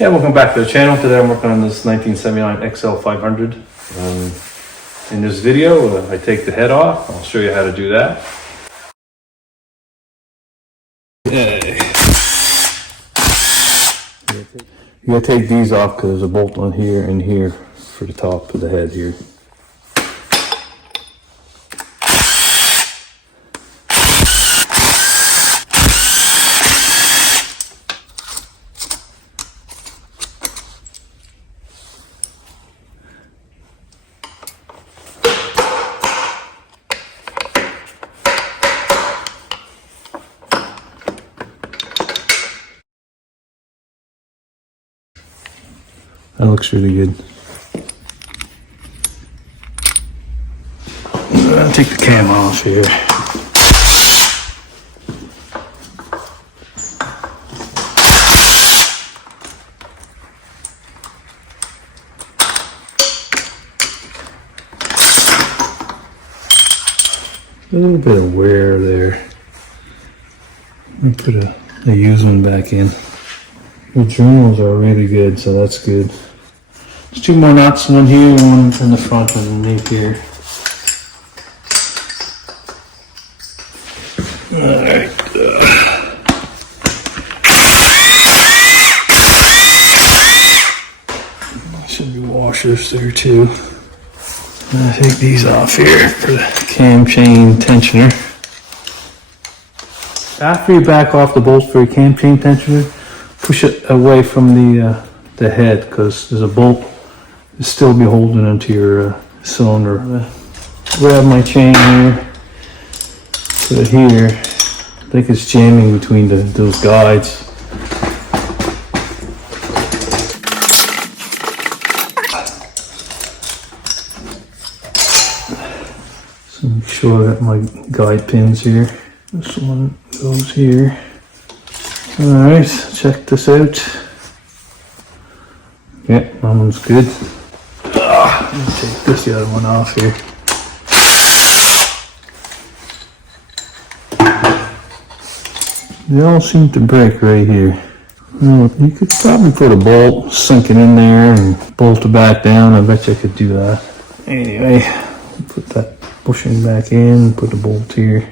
Yeah, welcome back to the channel. Today I'm working on this 1979 XL500. In this video, I take the head off. I'll show you how to do that. You gotta take these off because there's a bolt on here and here for the top of the head here. That looks really good. I'll take the cam off here. A little bit of wear there. Let me put a used one back in. The journals are really good, so that's good. There's two more knots, one here and one in the front underneath here. Alright. Should be washers there too. I'll take these off here for the cam chain tensioner. After you back off the bolts for your cam chain tensioner, push it away from the head because there's a bolt that still be holding onto your cylinder. Grab my chain here, put it here. I think it's jamming between those guides. So make sure I got my guide pins here. This one goes here. Alright, check this out. Yeah, that one's good. Let me take this the other one off here. They all seem to break right here. Well, you could probably put a bolt, sink it in there and bolt it back down. I bet you I could do that. Anyway, put that bushing back in, put the bolt here.